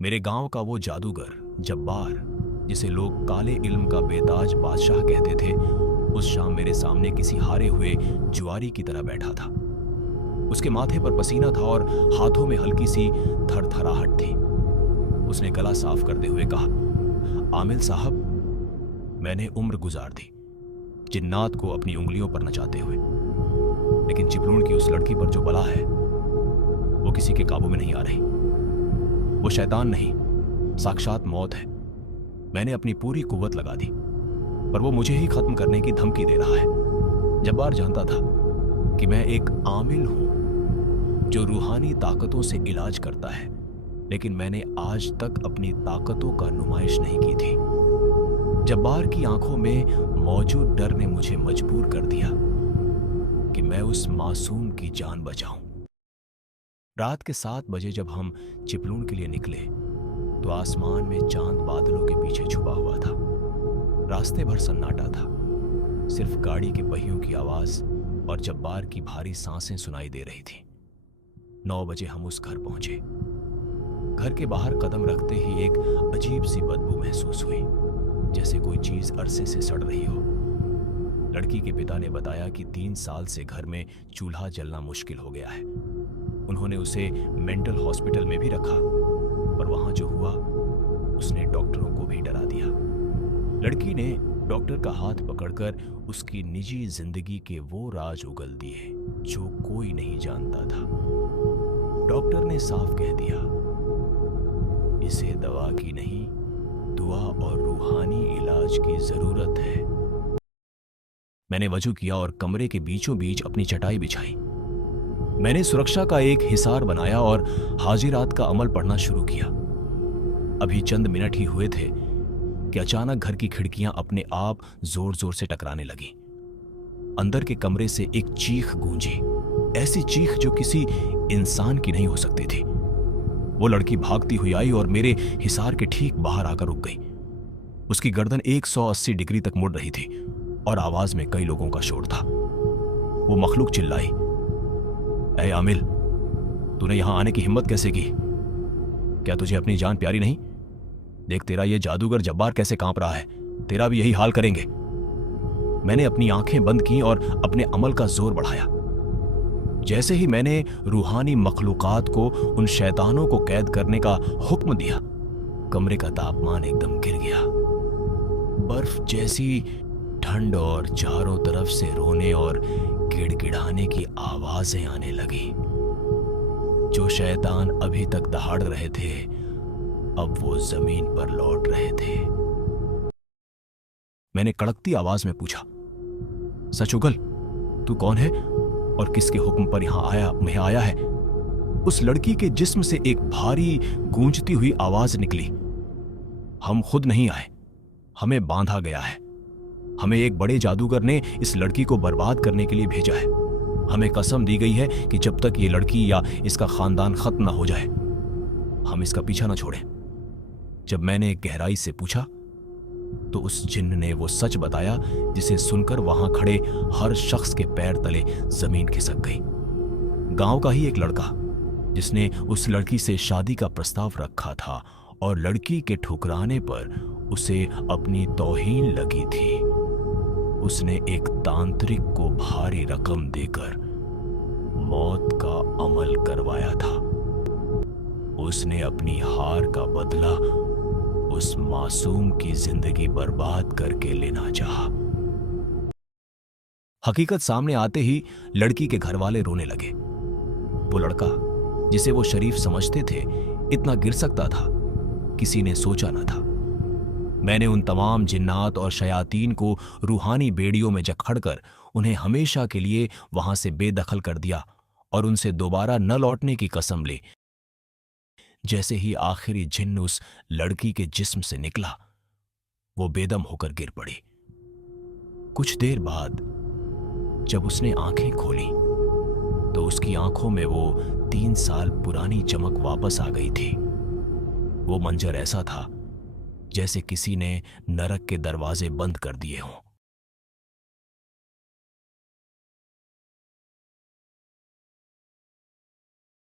मेरे गांव का वो जादूगर जब्बार, जिसे लोग काले इल्म का बेताज बादशाह कहते थे, उस शाम मेरे सामने किसी हारे हुए जुआरी की तरह बैठा था। उसके माथे पर पसीना था और हाथों में हल्की सी थरथराहट थी। उसने गला साफ करते हुए कहा, आमिल साहब, मैंने उम्र गुजार दी जिन्नात को अपनी उंगलियों पर नचाते हुए, लेकिन चिपलूण की उस लड़की पर जो बला है वो किसी के काबू में नहीं आ रही। वो शैतान नहीं, साक्षात मौत है। मैंने अपनी पूरी कुव्वत लगा दी, पर वो मुझे ही खत्म करने की धमकी दे रहा है। जब्बार जानता था कि मैं एक आमिल हूं जो रूहानी ताकतों से इलाज करता है, लेकिन मैंने आज तक अपनी ताकतों का नुमाइश नहीं की थी। जब्बार की आंखों में मौजूद डर ने मुझे मजबूर कर दिया कि मैं उस मासूम की जान बचाऊं। रात के 7 बजे जब हम चिपलूण के लिए निकले तो आसमान में चांद बादलों के पीछे छुपा हुआ था। रास्ते भर सन्नाटा था, सिर्फ गाड़ी के पहियों की आवाज और जब्बार की भारी सांसें सुनाई दे रही थी। 9 बजे हम उस घर पहुंचे। घर के बाहर कदम रखते ही एक अजीब सी बदबू महसूस हुई, जैसे कोई चीज अरसे से सड़ रही हो। लड़की के पिता ने बताया कि 3 साल से घर में चूल्हा जलना मुश्किल हो गया है। उन्होंने उसे मेंटल हॉस्पिटल में भी रखा, पर वहां जो हुआ उसने डॉक्टरों को भी डरा दिया। लड़की ने डॉक्टर का हाथ पकड़कर उसकी निजी जिंदगी के वो राज उगल दिए जो कोई नहीं जानता था। डॉक्टर ने साफ कह दिया, इसे दवा की नहीं, दुआ और रूहानी इलाज की जरूरत है। मैंने वजू किया और कमरे के बीचों बीच अपनी चटाई बिछाई। मैंने सुरक्षा का एक हिसार बनाया और हाजिरात का अमल पढ़ना शुरू किया। अभी चंद मिनट ही हुए थे कि अचानक घर की खिड़कियां अपने आप जोर जोर से टकराने लगी। अंदर के कमरे से एक चीख गूंजी, ऐसी चीख जो किसी इंसान की नहीं हो सकती थी। वो लड़की भागती हुई आई और मेरे हिसार के ठीक बाहर आकर रुक गई। उसकी गर्दन 180 डिग्री तक मुड़ रही थी और आवाज में कई लोगों का शोर था। वो मखलूक चिल्लाई, ऐ आमिल, तूने यहां आने की हिम्मत कैसे की? क्या तुझे अपनी जान प्यारी नहीं? देख, तेरा ये जादूगर जब्बार कैसे कांप रहा है, तेरा भी यही हाल करेंगे। मैंने अपनी आंखें बंद की और अपने अमल का जोर बढ़ाया। जैसे ही मैंने रूहानी मखलूकात को, उन शैतानों को कैद करने का हुक्म दिया, कमरे का तापमान एकदम गिर गया। बर्फ जैसी ठंड और चारों तरफ से रोने और गिड़गिड़ाने की आवाजें आने लगी। जो शैतान अभी तक दहाड़ रहे थे, अब वो जमीन पर लौट रहे थे। मैंने कड़कती आवाज में पूछा, सच उगल, तू कौन है और किसके हुक्म पर यहां आया है? उस लड़की के जिस्म से एक भारी गूंजती हुई आवाज निकली, हम खुद नहीं आए, हमें बांधा गया है। हमें एक बड़े जादूगर ने इस लड़की को बर्बाद करने के लिए भेजा है। हमें कसम दी गई है कि जब तक ये लड़की या इसका खानदान खत्म ना हो जाए, हम इसका पीछा ना छोड़ें। जब मैंने गहराई से पूछा तो उस जिन्न ने वो सच बताया जिसे सुनकर वहां खड़े हर शख्स के पैर तले जमीन खिसक गई। गांव का ही एक लड़का, जिसने उस लड़की से शादी का प्रस्ताव रखा था और लड़की के ठुकराने पर उसे अपनी तौहीन लगी थी, उसने एक तांत्रिक को भारी रकम देकर मौत का अमल करवाया था। उसने अपनी हार का बदला उस मासूम की जिंदगी बर्बाद करके लेना चाहा। हकीकत सामने आते ही लड़की के घर वाले रोने लगे। वो लड़का, जिसे वो शरीफ समझते थे, इतना गिर सकता था, किसी ने सोचा न था। मैंने उन तमाम जिन्नात और शयातीन को रूहानी बेड़ियों में जकड़कर उन्हें हमेशा के लिए वहां से बेदखल कर दिया और उनसे दोबारा न लौटने की कसम ली। जैसे ही आखिरी जिन्न उस लड़की के जिस्म से निकला, वो बेदम होकर गिर पड़ी। कुछ देर बाद जब उसने आंखें खोली तो उसकी आंखों में वो 3 साल पुरानी चमक वापस आ गई थी। वो मंजर ऐसा था जैसे किसी ने नरक के दरवाजे बंद कर दिए हों।